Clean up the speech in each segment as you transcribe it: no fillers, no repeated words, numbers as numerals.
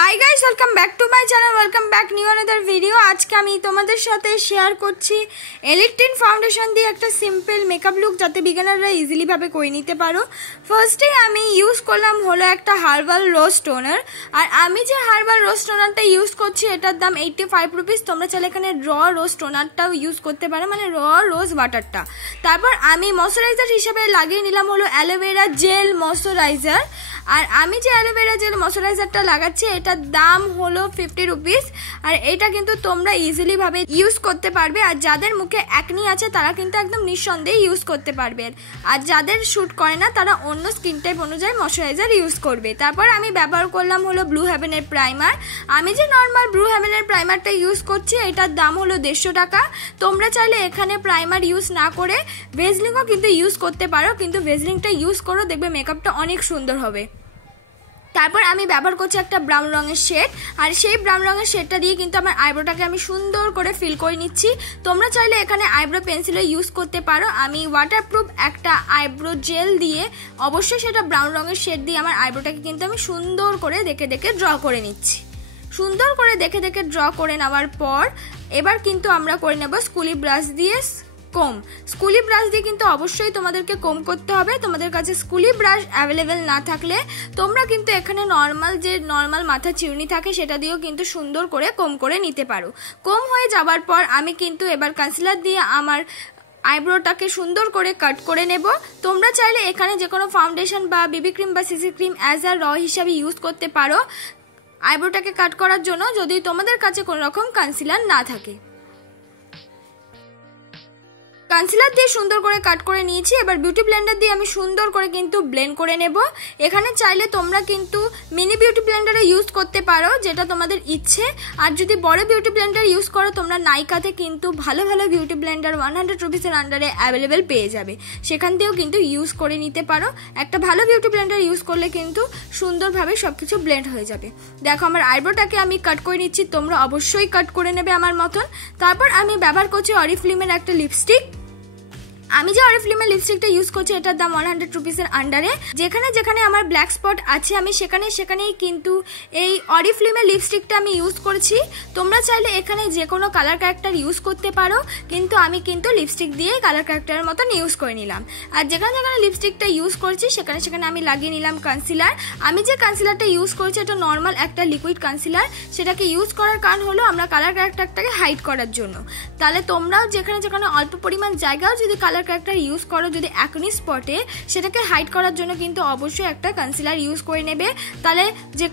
Hi guys, welcome back to my channel, welcome back new another video. আজকে আমি তোমাদের সাথে শেয়ার করছি এলিকটিন ফাউন্ডেশন দিয়ে একটা সিম্পল মেকআপ লুক যাতে বিগিনাররা ইজিলি ভাবে করে নিতে পারো। ফার্স্টে আমি ইউজ করলাম হলো একটা হার্বাল রোজ টোনার। আর আমি যে হার্বাল রোজ টোনারটা ইউজ করছি এটার দাম 85 রুপিস। তোমরা চাইলে এখানে র রোজ টোনারটাও ইউজ করতে পারো, মানে র রোজ ওয়াটারটা। তারপর আমি ময়শ্চারাইজার হিসেবে লাগিয়ে নিলাম হলো অ্যালোভেরা জেল ময়শ্চারাইজার। আর আমি যে অ্যালোভেরা জেল ময়শ্চারাইজারটা লাগাচ্ছি এটার দাম হলো 50 রুপিস। আর এটা কিন্তু তোমরা ইজিলি ভাবে ইউজ করতে পারবে। আর যাদের মুখে অ্যাকনি আছে তারা কিন্তু একদম নিঃসন্দেহে ইউজ করতে পারবে। আর যাদের শুট করে না তারা অন্য স্কিন টাইপ অনুযায়ী ময়শ্চারাইজার ইউজ করবে। তারপর আমি ব্যবহার করলাম হলো ব্লু হেভেনের প্রাইমার। আমি যে নর্মাল ব্লু হেভেনের প্রাইমারটা ইউজ করছি এটার দাম হলো 150 টাকা। তোমরা চাইলে এখানে প্রাইমার ইউজ না করে ভেজলিংও কিন্তু ইউজ করতে পারো, কিন্তু ভেজলিংটা ইউজ করো, দেখবে মেকআপটা অনেক সুন্দর হবে। তারপর আমি ব্যবহার করছি একটা ব্রাউন রঙের শেড। আর সেই ব্রাউন রঙের শেডটা দিয়ে কিন্তু আমার আইব্রোটাকে আমি সুন্দর করে ফিল করে নিচ্ছি। তোমরা চাইলে এখানে আইব্রো পেন্সিলও ইউজ করতে পারো। আমি ওয়াটারপ্রুফ একটা আইব্রো জেল দিয়ে অবশ্যই সেটা ব্রাউন রঙের শেড দিয়ে আমার আইব্রোটাকে কিন্তু আমি সুন্দর করে দেখে দেখে ড্র করে নিচ্ছি। সুন্দর করে দেখে দেখে ড্র করে নেওয়ার পর এবার কিন্তু আমরা করে নেব স্কুলি ব্রাশ দিয়ে কোম। স্কুলি ব্রাশ দিয়ে কিন্তু অবশ্যই তোমাদেরকে কোম করতে হবে। তোমাদের কাছে স্কুলি ব্রাশ অ্যাভেলেবেল না থাকলে তোমরা কিন্তু এখানে নর্মাল মাথা চিরুনি থাকে সেটা দিয়েও কিন্তু সুন্দর করে কোম করে নিতে পারো। কোম হয়ে যাওয়ার পর আমি কিন্তু এবার কনসিলার দিয়ে আমার আইব্রোটাকে সুন্দর করে কাট করে নেব। তোমরা চাইলে এখানে যে কোনো ফাউন্ডেশন বা বিবি ক্রিম বা সিসি ক্রিম অ্যাজ আ র হিসাবে ইউজ করতে পারো আইব্রোটাকে কাট করার জন্য, যদি তোমাদের কাছে কোনো রকম কনসিলার না থাকে। কনসিলার দিয়ে সুন্দর করে কাট করে নিয়েছি। এবার বিউটি ব্লেন্ডার দিয়ে আমি সুন্দর করে কিন্তু ব্লেন্ড করে নেব। এখানে চাইলে তোমরা কিন্তু মিনি বিউটি ব্লেন্ডারও ইউজ করতে পারো, যেটা তোমাদের ইচ্ছে। আর যদি বড় বিউটি ব্লেন্ডার ইউজ করো তোমরা নাইকাতে কিন্তু ভালো ভালো বিউটি ব্লেন্ডার 100 রুপিসের আন্ডারে অ্যাভেলেবেল পেয়ে যাবে, সেখান থেকেও কিন্তু ইউজ করে নিতে পারো। একটা ভালো বিউটি ব্লেন্ডার ইউজ করলে কিন্তু সুন্দরভাবে সবকিছু ব্লেন্ড হয়ে যাবে। দেখো আমার আইব্রোটাকে আমি কাট করে নিচ্ছি, তোমরা অবশ্যই কাট করে নেবে আমার মতন। তারপর আমি ব্যবহার করছি অরিফ্লেমের একটা লিপস্টিক। আমি যে অরিফ্লেমের লিপস্টিকটা ইউজ করছি এটার দাম 100 রুপিসের আন্ডারে। যেখানে যেখানে আমার ব্ল্যাক স্পট আছে আমি সেখানেই কিন্তু এই অরিফ্লেমের লিপস্টিকটা আমি ইউজ করছি। তোমরা চাইলে এখানে যে কোনো কালার ক্যারেক্টার ইউজ করতে পারো, কিন্তু আমি কিন্তু লিপস্টিক দিয়ে কালার ক্যারেক্টারের মতন ইউজ করে নিলাম। আর যেখানে যেখানে লিপস্টিকটা ইউজ করছি সেখানে সেখানে আমি লাগিয়ে নিলাম কনসিলার। আমি যে কনসিলারটা ইউজ করছি এটা নর্মাল একটা লিকুইড কনসিলার। সেটাকে ইউজ করার কারণ হলো আমরা কালার ক্যারেক্টারটাকে হাইড করার জন্য। তাহলে তোমরাও যেখানে যেখানে অল্প পরিমাণ জায়গাও যদি কালার ক্যারেক্টার ইউজ করো, যদি অ্যাকনি স্পটে সেটাকে হাইড করার জন্য কিন্তু অবশ্যই একটা কনসিলার ইউজ করে নেবে। তাহলে যে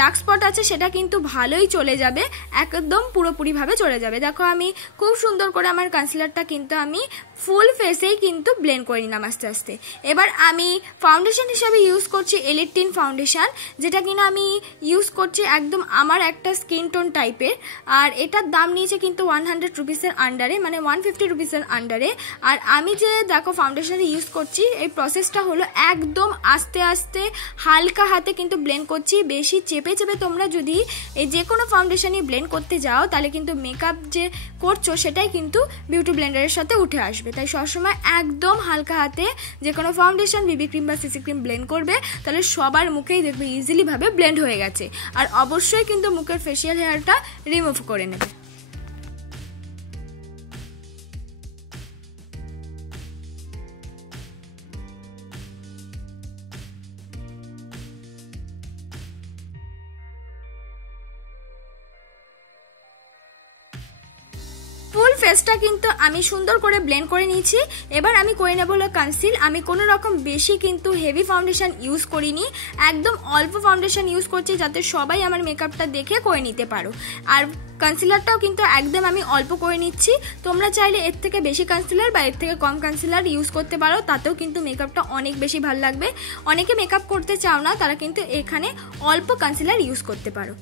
ডার্ক স্পট আছে সেটা কিন্তু ভালোই চলে যাবে, একদম পুরোপুরিভাবে চলে যাবে। দেখো আমি খুব সুন্দর করে আমার কনসিলারটা কিন্তু আমি ফুল ফেসেই কিন্তু ব্লেন্ড করে নিলাম আস্তে আস্তে। এবার আমি ফাউন্ডেশন হিসাবে ইউজ করছি এলিকটিন ফাউন্ডেশন, যেটা কিনা আমি ইউজ করছি একদম আমার একটা স্কিন টোন টাইপের। আর এটার দাম নিয়েছে কিন্তু 100 রুপিসের আন্ডারে, মানে 150 রুপিসের আন্ডারে। আর আমি যে দেখো ফাউন্ডেশন ইউজ করছি এই প্রসেসটা হলো একদম আস্তে আস্তে হালকা হাতে কিন্তু ব্লেন্ড করছি। বেশি চেপে চেপে তোমরা যদি এই যে কোনো ফাউন্ডেশনই ব্লেন্ড করতে যাও তাহলে কিন্তু মেকআপ যে করছো সেটাই কিন্তু বিউটি ব্লেন্ডারের সাথে উঠে আসবে। তাই সবসময় একদম হালকা হাতে যে কোনো ফাউন্ডেশন বিবি ক্রিম বা সিসি ক্রিম ব্লেন্ড করবে, তাহলে সবার মুখেই দেখবে ইজিলি ভাবে ব্লেন্ড হয়ে গেছে। আর অবশ্যই কিন্তু মুখের ফেসিয়াল হেয়ারটা রিমুভ করে নেবে। ফুল ফেসটা কিন্তু আমি সুন্দর করে ব্লেন্ড করে নিয়েছি। এবার আমি করে নেব হলো কনসিল। আমি কোনো রকম বেশি কিন্তু হেভি ফাউন্ডেশন ইউজ করিনি, একদম অল্প ফাউন্ডেশন ইউজ করছি যাতে সবাই আমার মেকআপটা দেখে করে নিতে পারো। আর কনসিলারটাও কিন্তু একদম আমি অল্প করে নিচ্ছি। তোমরা চাইলে এর থেকে বেশি কনসিলার বা এর থেকে কম কনসিলার ইউজ করতে পারো, তাতেও কিন্তু মেকআপটা অনেক বেশি ভালো লাগবে। অনেকে মেকআপ করতে চাও না তারা কিন্তু এখানে অল্প কনসিলার ইউজ করতে পারো।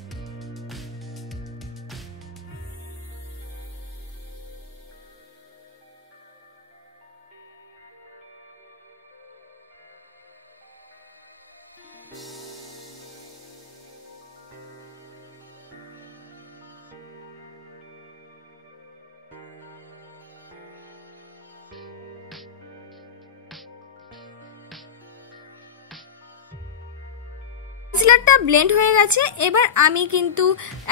কনসিলারটা ব্লেন্ড হয়ে গেছে। এবার আমি কিন্তু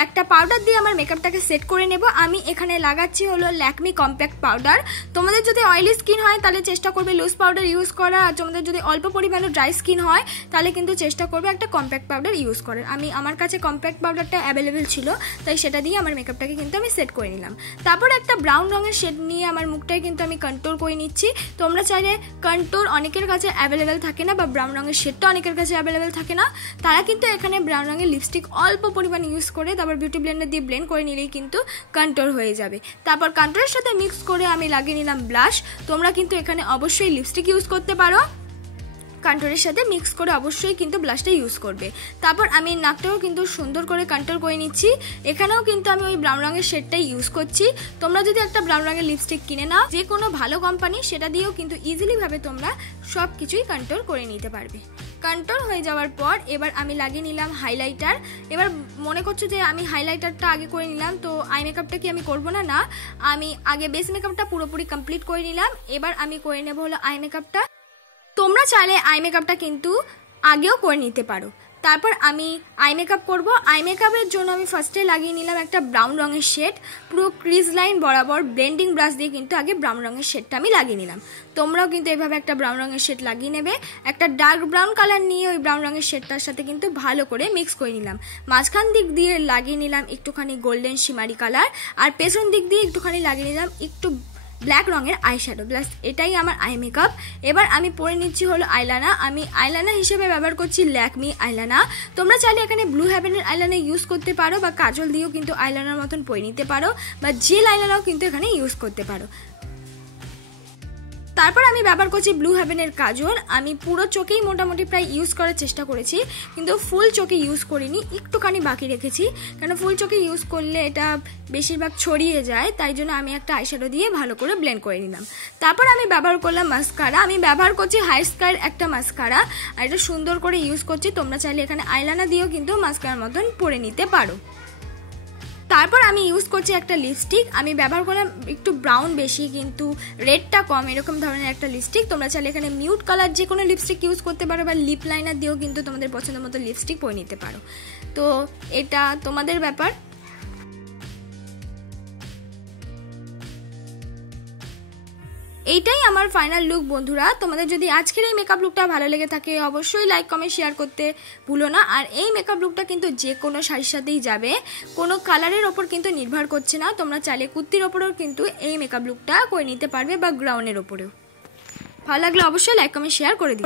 একটা পাউডার দিয়ে আমার মেকআপটাকে সেট করে নেব। আমি এখানে লাগাচ্ছি হলো ল্যাকমি কম্প্যাক্ট পাউডার। তোমাদের যদি অয়েলি স্কিন হয় তাহলে চেষ্টা করবে লুজ পাউডার ইউজ করা, আর তোমাদের যদি অল্প পরিমাণে ড্রাই স্কিন হয় তাহলে কিন্তু চেষ্টা করবে একটা কম্প্যাক্ট পাউডার ইউজ করার। আমার কাছে কম্প্যাক্ট পাউডারটা অ্যাভেলেবেল ছিল, তাই সেটা দিয়ে আমার মেকআপটাকে কিন্তু আমি সেট করে নিলাম। তারপর একটা ব্রাউন রঙের শেড নিয়ে আমার মুখটাই কিন্তু আমি কন্ট্রোল করে নিচ্ছি। তোমরা চাইলে কন্ট্রোল অনেকের কাছে অ্যাভেলেবেল থাকে না, বা ব্রাউন রঙের শেডটা অনেকের কাছে অ্যাভেলেবেল থাকে না, তারা কিন্তু এখানে ব্রাউন রঙের লিপস্টিক অল্প পরিমাণ ইউজ করে তারপর বিউটি ব্লেন্ডার দিয়ে ব্লেন্ড করে নিলেই কিন্তু কন্ট্রোল হয়ে যাবে। তারপর কন্ট্রোলের সাথে মিক্স করে আমি লাগিয়ে নিলাম ব্লাশ। তোমরা কিন্তু এখানে অবশ্যই লিপস্টিক ইউজ করতে পারো, কন্ট্রোলের সাথে মিক্স করে অবশ্যই কিন্তু ব্লাশটা ইউজ করবে। তারপর আমি নাকটাও কিন্তু সুন্দর করে কন্ট্রোল করে নিচ্ছি। এখানেও কিন্তু আমি ওই ব্রাউন রঙের শেডটাই ইউজ করছি। তোমরা যদি একটা ব্রাউন রঙের লিপস্টিক কিনে নাও যে কোনো ভালো কোম্পানি, সেটা দিয়েও কিন্তু ইজিলি ভাবে তোমরা সব কিছুই কন্ট্রোল করে নিতে পারবে। কন্ট্রোল হয়ে যাওয়ার পর এবার আমি লাগিয়ে নিলাম হাইলাইটার। এবার মনে করছো যে আমি হাইলাইটারটা আগে করে নিলাম, তো আই মেকআপটা কি আমি করবো না? আমি আগে বেস মেকআপটা পুরোপুরি কমপ্লিট করে নিলাম। এবার আমি করে নেবো হলো আই মেকআপটা। তোমরা চাইলে আই মেকআপটা কিন্তু আগেও করে নিতে পারো। তারপর আমি আই মেকআপ করবো। আই মেকআপের জন্য আমি ফার্স্টে লাগিয়ে নিলাম একটা ব্রাউন রঙের শেড। পুরো ক্রিজ লাইন বরাবর ব্লেন্ডিং ব্রাশ দিয়ে কিন্তু আগে ব্রাউন রঙের শেডটা আমি লাগিয়ে নিলাম। তোমরাও কিন্তু এভাবে একটা ব্রাউন রঙের শেড লাগিয়ে নেবে। একটা ডার্ক ব্রাউন কালার নিয়ে ওই ব্রাউন রঙের শেডটার সাথে কিন্তু ভালো করে মিক্স করে নিলাম। মাঝখান দিক দিয়ে লাগিয়ে নিলাম একটুখানি গোল্ডেন শিমারি কালার, আর পেছন দিক দিয়ে একটুখানি লাগিয়ে নিলাম একটু ব্ল্যাক রঙের আইশ্যাডো। ব্লাস এটাই আমার আই মেকআপ। এবার আমি পরে নিচ্ছি হলো আইলানা। আমি আইলানা হিসেবে ব্যবহার করছি ল্যাকমি আইলানা। তোমরা চাইলে এখানে ব্লু হেভেনের আইলানা ইউজ করতে পারো, বা কাজল দিয়েও কিন্তু আইলানার মতন পরে নিতে পারো, বা জেল আইলানাও কিন্তু এখানে ইউজ করতে পারো। তারপর আমি ব্যবহার করছি ব্লু হেভেনের কাজল। আমি পুরো চোখেই মোটামুটি প্রায় ইউজ করার চেষ্টা করেছি, কিন্তু ফুল চোখে ইউজ করিনি, একটুখানি বাকি রেখেছি, কারণ ফুল চোখে ইউজ করলে এটা বেশিরভাগ ছড়িয়ে যায়, তাই জন্য আমি একটা আইশ্যাডো দিয়ে ভালো করে ব্লেন্ড করে নিলাম। তারপর আমি ব্যবহার করলাম মাস্কারা। আমি ব্যবহার করছি হাইস্কার একটা মাস্কারা, আর এটা সুন্দর করে ইউজ করছি। তোমরা চাইলে এখানে আইলানা দিয়েও কিন্তু মাস্কারার মতন পরে নিতে পারো। তারপর আমি ইউজ করছি একটা লিপস্টিক। আমি ব্যবহার করলাম একটু ব্রাউন বেশি কিন্তু রেডটা কম, এরকম ধরনের একটা লিপস্টিক। তোমরা চাইলে এখানে মিউট কালার যে কোনো লিপস্টিক ইউজ করতে পারো, বা লিপ লাইনার দিয়েও কিন্তু তোমাদের পছন্দ মতো লিপস্টিক পরে নিতে পারো। তো এটা তোমাদের ব্যাপার। এইটাই আমার ফাইনাল লুক বন্ধুরা। তোমাদের যদি আজকের এই মেকআপ লুকটা ভালো লেগে থাকে অবশ্যই লাইক কমেন্ট শেয়ার করতে ভুলো না। আর এই মেকআপ লুকটা কিন্তু যে কোনো শাড়ির সাথেই যাবে, কোনো কালারের ওপর কিন্তু নির্ভর করছে না। তোমরা চাইলে কুর্তির ওপরেও কিন্তু এই মেকআপ লুকটা করে নিতে পারবে, বা গ্রাউনের ওপরেও। ভালো লাগলে অবশ্যই লাইক কমেন্ট শেয়ার করে দিও।